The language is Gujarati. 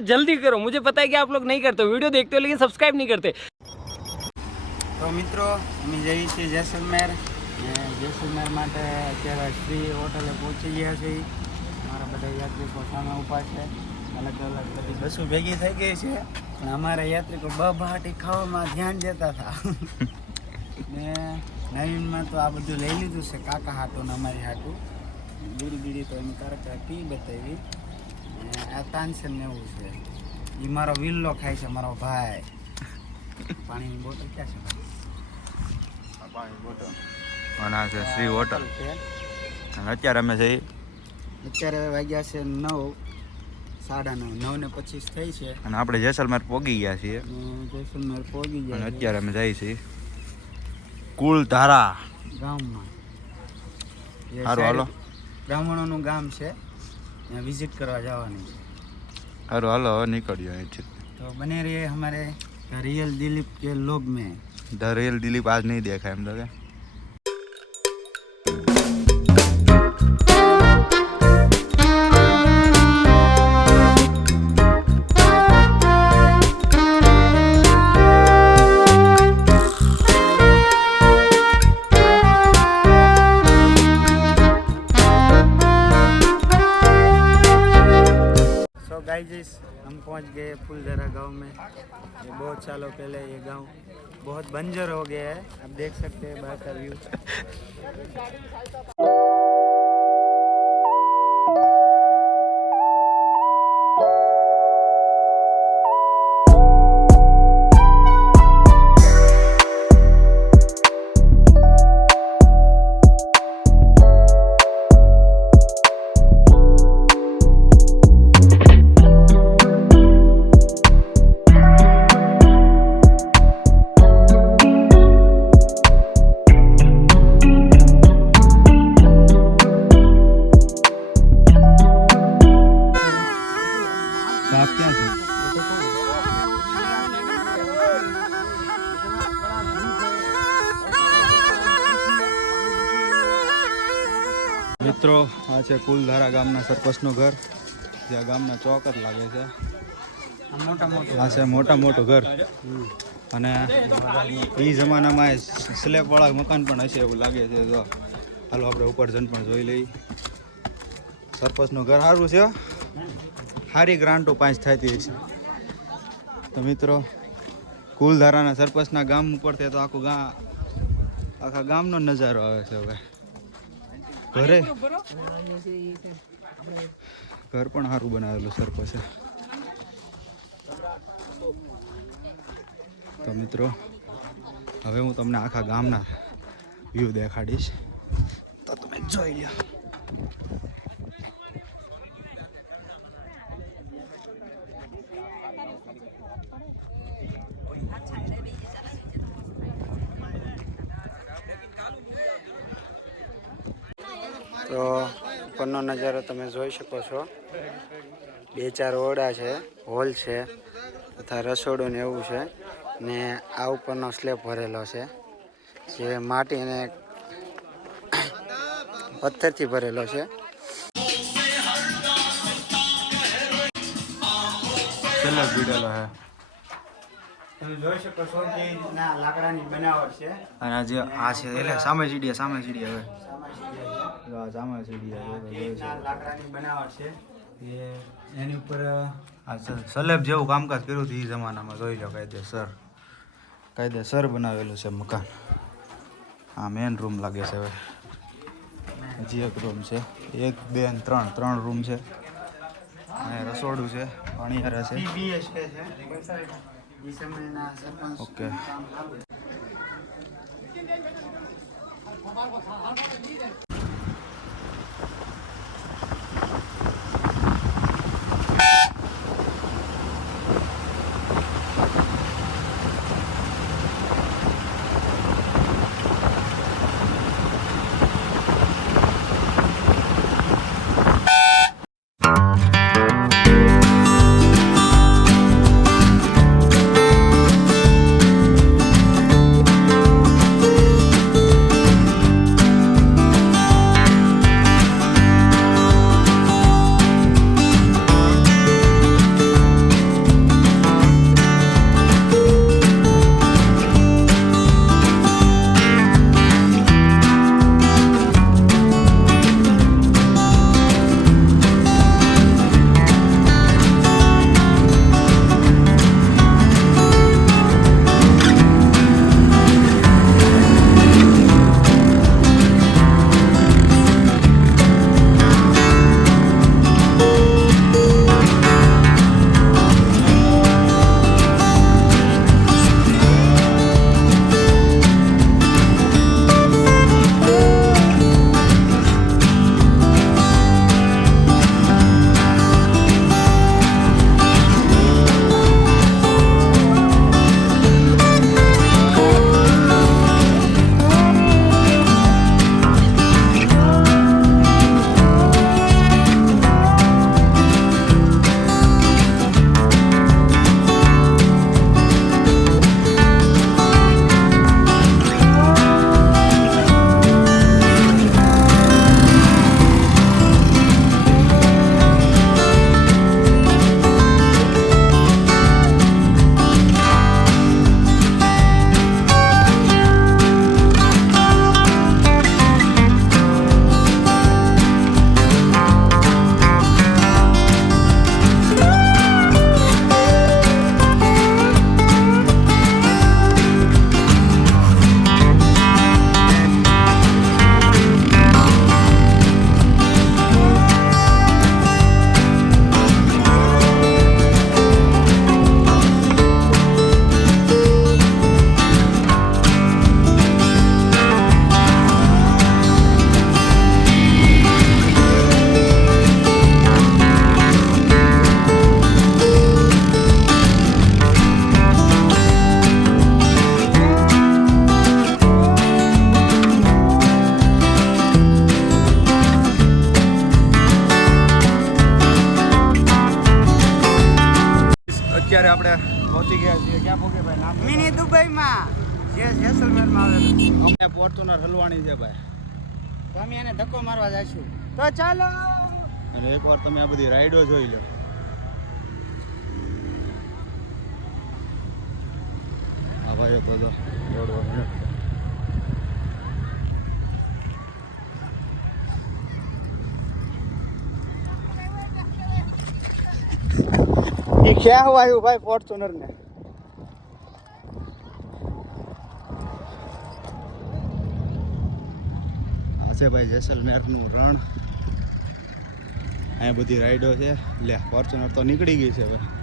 आज जल्दी करो, मुझे पता है कि आप लोग नहीं करते, वीडियो देखते हो लेकिन सब्सक्राइब नहीं करते। तो मित्रों અમે જઈએ છીએ જેસલમેર જેસલમેર માટે અત્યારે શ્રી હોટલે પહોંચી ગયા છે। અમારા બધા યાત્રિકો સામે ઊભા છે, અલગ અલગ બધી બસો ભેગી થઈ ગઈ છે, પણ અમારા યાત્રિકો બહાટી ખાવામાં ધ્યાન દેતા હતા ને નવીનમાં તો આ બધું લઈ લીધું છે કાકા હાટું ને અમારી હાટું બીડી બીડી તો એમ કરતા પી બતાવી આ તાનસેન ને એવું છે એ મારો વિલ્લો ખાય છે મારો ભાઈ। પાણીની બોટલ ક્યાં છે ભાઈ? પાણી બોટલ અને આ છે શ્રી હોટલ અને અત્યારે અમે જઈ અત્યારે વાગ્યા છે 9, 9:30, 9:25 થઈ છે અને આપણે જેસલમેર પહોંચી ગયા છીએ જેસલમેર પહોંચી ગયા અને અત્યારે અમે જઈએ છીએ કુલધારા ગામમાં। સારું હાલો બ્રાહ્મણોનું ગામ છે, ત્યાં વિઝિટ કરવા જવાની છે। સારું હાલો હવે નીકળ્યો અહીંથી। તો બને રહીએ हमारे रियल दिलीप के लोग में। ધ રિયલ દિલીપ આજ નહીં દેખાય એમ તો કે गाइस हम पहुंच गए फूलधरा गांव में। ये बहुत सालों पहले ये गांव बहुत बंजर हो गया है, आप देख सकते हैं बाहर का व्यू। મિત્રો આ છે કુલધારા ગામના સરપંચનું ઘર, જ્યાં ગામના ચોક જ લાગે છે। આ છે મોટું ઘર અને એ જમાનામાં સ્લેબવાળા મકાન પણ હશે એવું લાગે છે। જો હાલો આપણે ઉપર જઈને પણ જોઈ લઈએ। સરપંચનું ઘર સારું છે, સારી ગ્રાન્ટો પાસ થતી હશે। તો મિત્રો કુલધારાના સરપંચના ગામ ઉપરથી તો આખા ગામનો નજારો આવે છે। હવે ઘર પણ સારું બનાવેલું સરપંચે। તો મિત્રો હવે હું તમને આખા ગામના વ્યૂ દેખાડીશ, તો તમે જોઈ લો। તો ઉપરનો નજારો તમે જોઈ શકો છો, 2-4 ઓરડા છે, હોલ છે તથા રસોડું ને એવું છે ને આ ઉપરનો સ્લેબ ભરેલો છે જે માટી અને પથ્થરથી ભરેલો છે। તમે જોઈ શકો છો કે ના લાકડાની બનાવટ છે અને આ છે એટલે સામે સીડી હવે લાકડાની બનાવટ છે એની ઉપર સલેબ જેવું કામકાજ કર્યું હતું એ જમાનામાં। જોઈ લો કાયદેસર બનાવેલું છે મકાન। આ મેન રૂમ લાગે છે। હવે હજી એક રૂમ છે, 1, 2 અને 3 રૂમ છે અને રસોડું છે, પાણીયારા છે। BHK છે એ સમયના સરપંચ ઓકે દુબઈમાં જેસલમેરમાં આવેલું. અમે ફોર્ચ્યુનર હલવાણી છે ભાઈ, તો અમે એને ધક્કો મારવા જઈશું. તો ચાલો. અને એકવાર તમે આ બધી રાઈડો જોઈ લો. આ ભાઈઓ તો જો દોડવા એ ક્યાં આવ્યું ભાઈ ફોર્ચ્યુનર ને. આ છે ભાઈ જેસલમેરનું રણ. અહીંયા બધી રાઈડો છે. લે ફોર્ચ્યુનર તો નીકળી ગઈ છે ભાઈ.